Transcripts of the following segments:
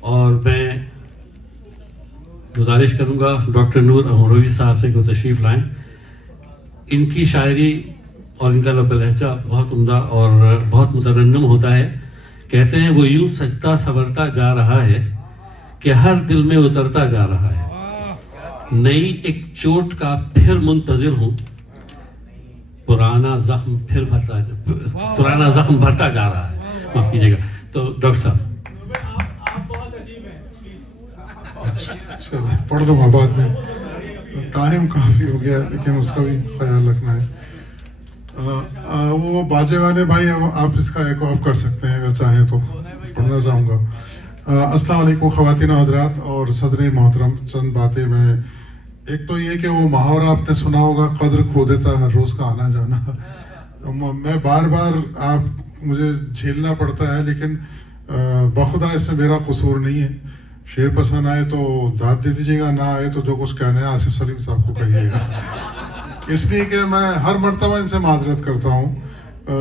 اور میں گزارش کروں گا ڈاکٹر نور امروی صاحب سے کہ وہ تشریف لائیں. ان کی شاعری اور ان کا لب لہجہ بہت عمدہ اور بہت مترنم ہوتا ہے. کہتے ہیں وہ یوں سجتا سنورتا جا رہا ہے کہ ہر دل میں اترتا جا رہا ہے. نئی ایک چوٹ کا پھر منتظر ہوں, پرانا زخم بھرتا جا رہا ہے. معاف کیجیے گا. تو ڈاکٹر صاحب چلے پڑھ لوں گا بعد میں, ٹائم کافی ہو گیا لیکن اس کا بھی خیال رکھنا ہے. وہ باجے والے بھائی آپ اس کا ایک آف کر سکتے ہیں اگر چاہیں تو, پڑھنا چاہوں گا. السلام علیکم خواتین و حضرات اور صدر محترم. چند باتیں میں, ایک تو یہ کہ وہ محاورہ آپ نے سنا ہوگا, قدر کھو دیتا ہر روز کا آنا جانا. میں بار بار آپ مجھے جھیلنا پڑتا ہے لیکن بخدا اس میں میرا قصور نہیں ہے. شعر پسند آئے تو داد دے دیجیے گا, نہ آئے تو جو کچھ کہنا ہے آصف سلیم صاحب کو کہیے گا. اس لیے کہ میں ہر مرتبہ ان سے معذرت کرتا ہوں,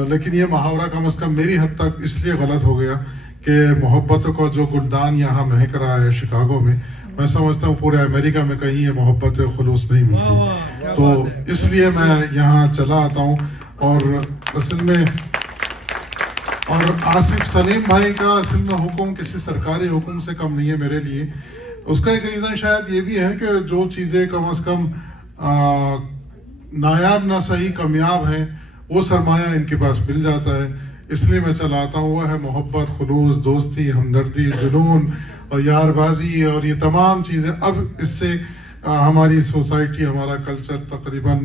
لیکن یہ محاورہ کم از کم میری حد تک اس لیے غلط ہو گیا کہ محبتوں کا جو گلدان یہاں مہک رہا ہے شکاگو میں سمجھتا ہوں پورے امریکہ میں کہیں یہ محبت خلوص نہیں ملتی. تو اس لیے میں یہاں چلا آتا ہوں. اور اصل میں اور آصف سلیم بھائی کا اصل میں حکم کسی سرکاری حکم سے کم نہیں ہے میرے لیے. اس کا ایک ریزن شاید یہ بھی ہے کہ جو چیزیں کم از کم نایاب نہ صحیح کامیاب ہیں وہ سرمایہ ان کے پاس مل جاتا ہے. اس لیے میں چلا آتا ہوں. وہ ہے محبت, خلوص, دوستی, ہمدردی, جنون اور یار بازی, اور یہ تمام چیزیں. اب اس سے ہماری سوسائٹی, ہمارا کلچر تقریباً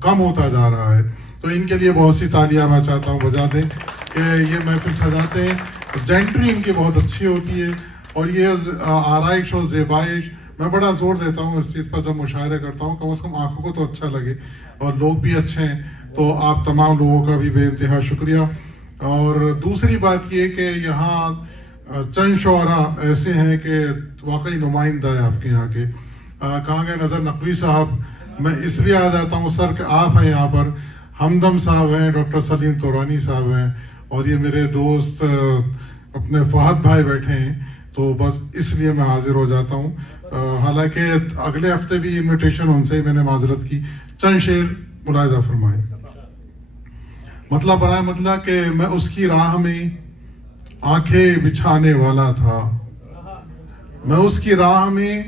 کم ہوتا جا رہا ہے. تو ان کے لیے بہت سی تالیاں میں چاہتا ہوں بجا دیں کہ یہ محفل سجاتے ہیں. جینٹری ان کی بہت اچھی ہوتی ہے اور یہ آرائش اور زیبائش میں بڑا زور دیتا ہوں اس چیز پر جب مشاعرے کرتا ہوں. کم از کم آنکھوں کو تو اچھا لگے اور لوگ بھی اچھے ہیں. تو آپ تمام لوگوں کا بھی بے انتہا شکریہ. اور دوسری بات یہ کہ یہاں چند شعراء ایسے ہیں کہ واقعی نمائندہ ہیں آپ کے یہاں کے. کہاں گئے نظر نقوی صاحب, میں اس لیے آ جاتا ہوں سر کہ آپ ہیں یہاں پر. ہمدم صاحب ہیں, ڈاکٹر سلیم تورانی صاحب ہیں, اور یہ میرے دوست اپنے فہد بھائی بیٹھے ہیں. تو بس اس لیے میں حاضر ہو جاتا ہوں. حالانکہ اگلے ہفتے بھی انویٹیشن ان سے ہی میں نے معذرت کی. چند شعر ملاحظہ فرمائے. مطلب برائے مطلب کہ میں اس کی راہ میں آنکھیں بچھانے والا تھا. میں اس کی راہ میں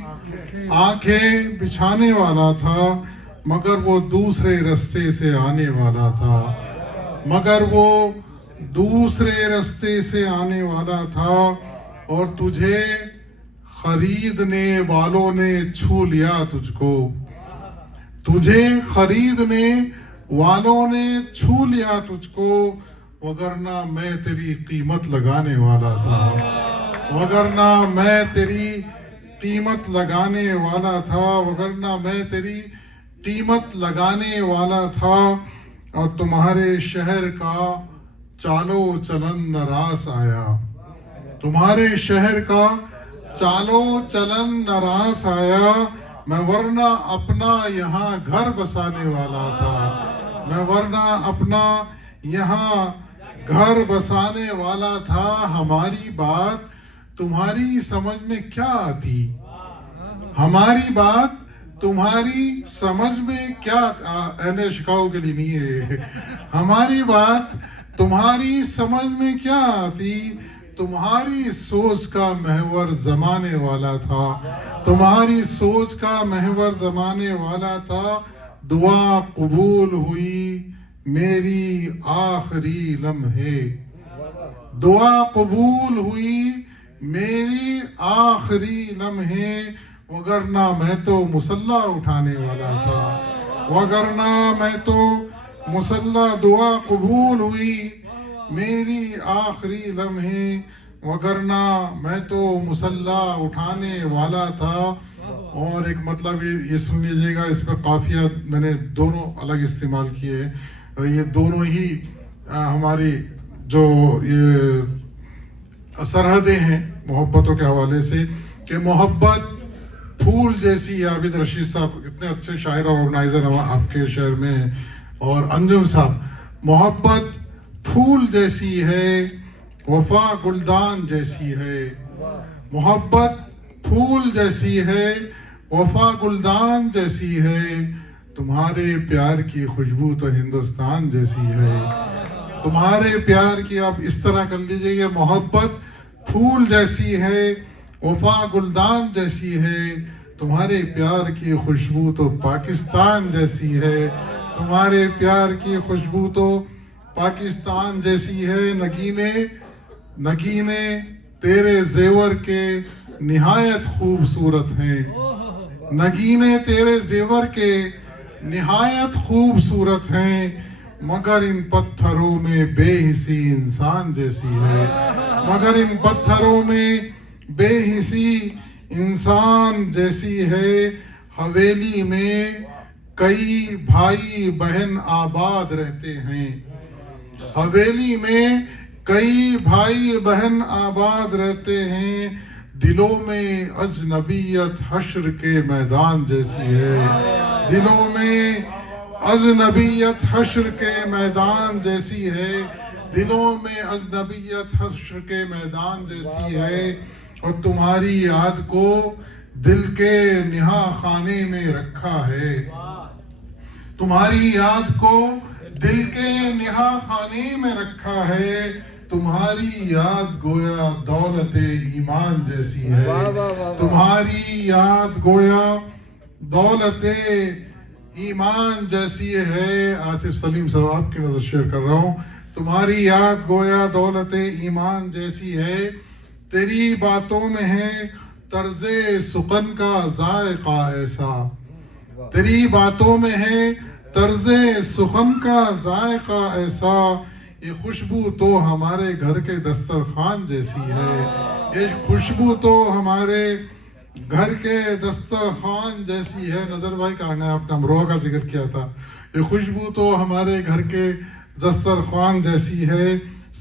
آنکھیں بچھانے والا تھا, مگر وہ دوسرے راستے سے آنے والا تھا. مگر وہ دوسرے راستے سے آنے والا تھا. اور تجھے خریدنے والوں نے چھو لیا تجھ کو. تجھے خریدنے والوں نے چھو لیا تجھ کو, وگرنہ میں تیری قیمت لگانے والا تھا. وگرنہ میں تیری قیمت لگانے والا تھا. وگرنہ میں تیری قیمت لگانے والا تھا. اور تمہارے شہر کا چالو چلن نراس آیا. تمہارے شہر کا چالو چلن نراس آیا. میں ورنہ اپنا یہاں گھر بسانے والا تھا. میں ورنہ اپنا یہاں گھر بسانے والا تھا. ہماری بات تمہاری سمجھ میں کیا آتی. ہماری بات تمہاری سمجھ میں کیا, اہل شکاؤ کے لیے نہیں ہے. ہماری بات تمہاری سمجھ میں کیا آتی. تمہاری سوچ کا محور زمانے والا تھا. تمہاری سوچ کا محور زمانے والا تھا. دعا قبول ہوئی میری آخری لمحے. دعا قبول ہوئی میری آخری لمحے. وگرنہ میں تو مسلح اٹھانے والا تھا. وگرنہ میں تو مسلح. دعا قبول ہوئی میری آخری لمحے. وگرنہ میں تو مسلح اٹھانے والا تھا. اور ایک مطلب یہ سن لیجیے گا, اس پر قافیہ میں نے دونوں الگ استعمال کیے ہیں. یہ دونوں ہی ہماری جو یہ سرحدیں ہیں محبتوں کے حوالے سے, کہ محبت پھول جیسی. عابد رشید صاحب اتنے اچھے شاعر اور آرگنائزر آپ کے شہر میں, اور انجم صاحب, محبت پھول جیسی ہے وفا گلدان جیسی ہے، محبت پھول جیسی ہے، وفا گلدان جیسی ہے، تمہارے پیار کی خوشبو تو ہندوستان جیسی ہے، تمہارے پیار کی آپ اس طرح کر لیجئے، یہ محبت پھول جیسی ہے، وفا گلدان جیسی ہے، تمہارے پیار کی خوشبو تو پاکستان جیسی ہے، تمہارے پیار کی خوشبو تو پاکستان جیسی ہے، نگینے تیرے زیور کے نہایت خوبصورت ہیں، نگینے تیرے زیور کے نہایت خوبصورت ہیں، مگر ان پتھروں میں بے حسی انسان جیسی ہے، مگر ان پتھروں میں بے حسی انسان جیسی ہے، حویلی میں کئی بھائی بہن آباد رہتے ہیں، حویلی میں کئی بھائی بہن آباد رہتے ہیں، دلوں میں اجنبیت حشر کے میدان جیسی ہے، دلوں میں اجنبیت حشر کے میدان جیسی ہے، دلوں میں اجنبیت حشر کے میدان جیسی ہے، اور تمہاری یاد کو دل کے نہا خانے میں رکھا ہے، تمہاری یاد کو دل کے نہا خانے میں رکھا ہے، تمہاری یاد گویا دولت ایمان جیسی ہے، تمہاری یاد گویا دولت ایمان جیسی ہے۔ آصف سلیم صاحب آپ کی نظر شیئر کر رہا ہوں، تمہاری یاد گویا دولت ایمان جیسی ہے، تیری باتوں میں ہے طرز سخن کا ذائقہ ایسا، تیری باتوں میں ہے طرز سخن کا ذائقہ ایسا، یہ خوشبو تو ہمارے گھر کے دسترخوان جیسی ہے، یہ خوشبو تو ہمارے گھر کے دسترخوان جیسی ہے۔ نظر بھائی کہا نے آپ نے امروہہ کا ذکر کیا تھا، یہ خوشبو تو ہمارے گھر کے دسترخوان جیسی ہے،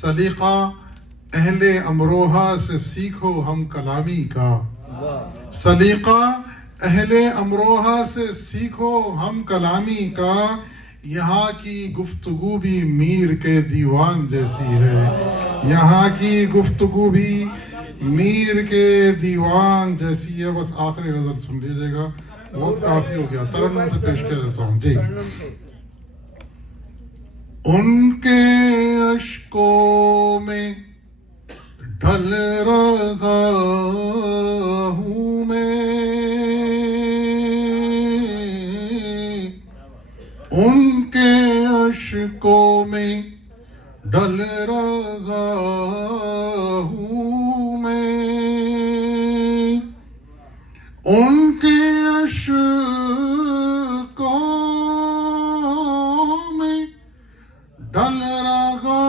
سلیقہ اہل امروہہ سے سیکھو ہم کلامی کا، سلیقہ اہل امروہہ سے سیکھو ہم کلامی کا، یہاں کی گفتگو بھی میر کے دیوان جیسی ہے، یہاں کی گفتگو بھی میر کے دیوان جیسی ہے۔ بس آخری غزل سن لیجئے گا، بہت کافی ہو گیا، ترنم سے پیش کیا جاتا ہوں جی۔ ان کے اشکوں میں ڈھل رہا ہوں میں، ان کے اشکوں میں ڈھل رہا ہوں میں، ان کے اشکوں میں ڈھل رہا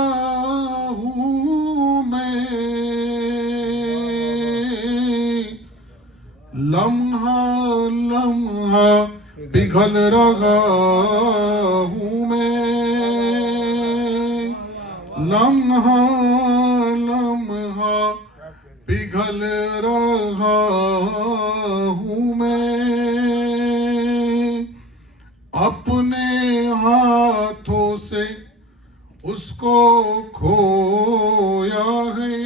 ہوں میں، لمحہ لمحہ پگھل رہا ہوں میں، لمحہ لمحہ پگھل رہا ہوں میں، اپنے ہاتھوں سے اس کو کھویا ہے،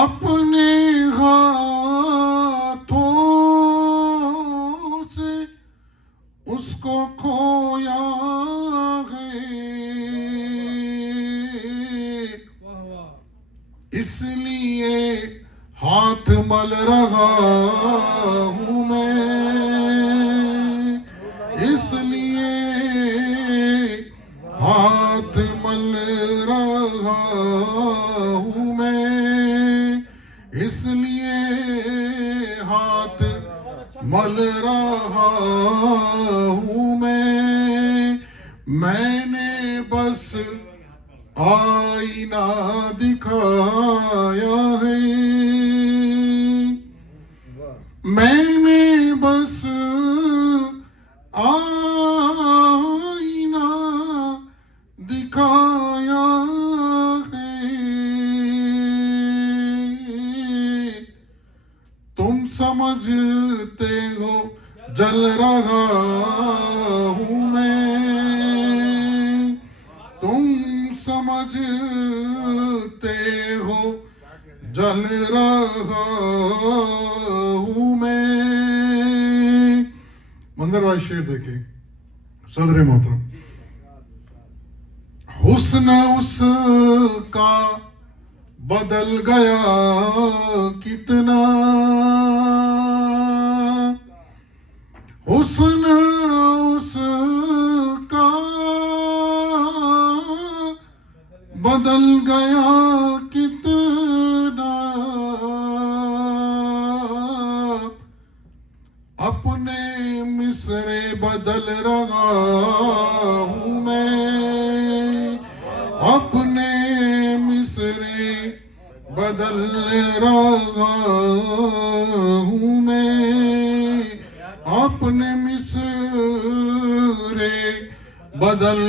اپنے ہاتھوں سے اس کو کھویا ہے، اس لیے ہاتھ مل رہا ہوں میں، اس لیے ہاتھ مل رہا ہوں میں، اس لیے ہاتھ مل رہا ہوں میں نے بس آئینہ دکھایا ہے، میں نے بس آئینہ دکھایا ہے، تم سمجھتے ہو جل رہا ہوں میں، تم سمجھتے ہو جل رہا ہوں میں. منظر بھائی شعر دیکھیں صدر محترم. حسن اس کا بدل گیا کتنا, حسن اس کا بدل گیا کتنا, اپنے مصرے بدل رہا ہوں میں, اپنے مصرے بدل رہا ہوں میں, اپنے مصرے بدل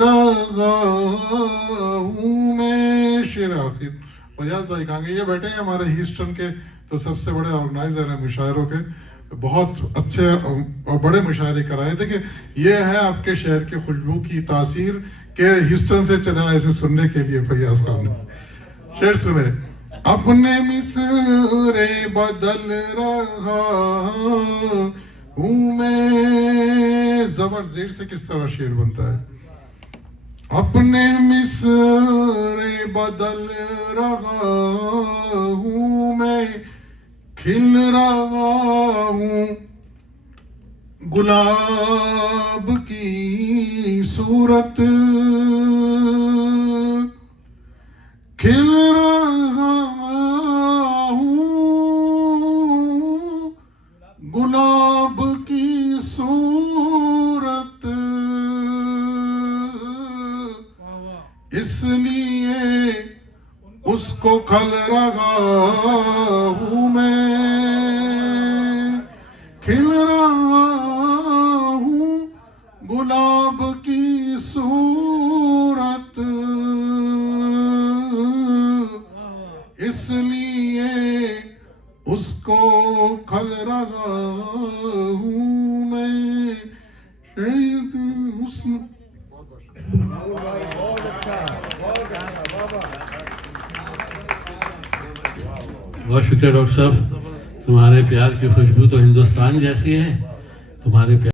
رہا ہوں میں. شعر آخر. فیاض بھائی کہاں گے؟ یہ بیٹھے ہیں ہمارے ہیوسٹن کے جو سب سے بڑے آرگنائزر ہیں مشاعروں کے, بہت اچھے اور بڑے مشاعرے کرائے. دیکھیں یہ ہے آپ کے شہر کے خوشبو کی تاثیر کہ ہیوسٹن سے چلا اسے سننے کے لیے. فیاض خان نے شعر سنے. اپنے مصرے بدل رہا ہوں میں. زبر زیر سے کس طرح شعر بنتا ہے. اپنے مصرے بدل رہا ہوں میں, کھل رہا ہوں گلاب کی صورت, کھل رہا ہوں گلاب کی صورت, اس لیے اس کو کھل رہا ہوں میں, کھل رہا ہوں گلاب کی صورت, اس لیے اس کو کھل رہا ہوں میں. شہید حسن. بہت شکریہ ڈاکٹر صاحب. تمہارے پیار کی خوشبو تو ہندوستان جیسی ہے. تمہارے پیار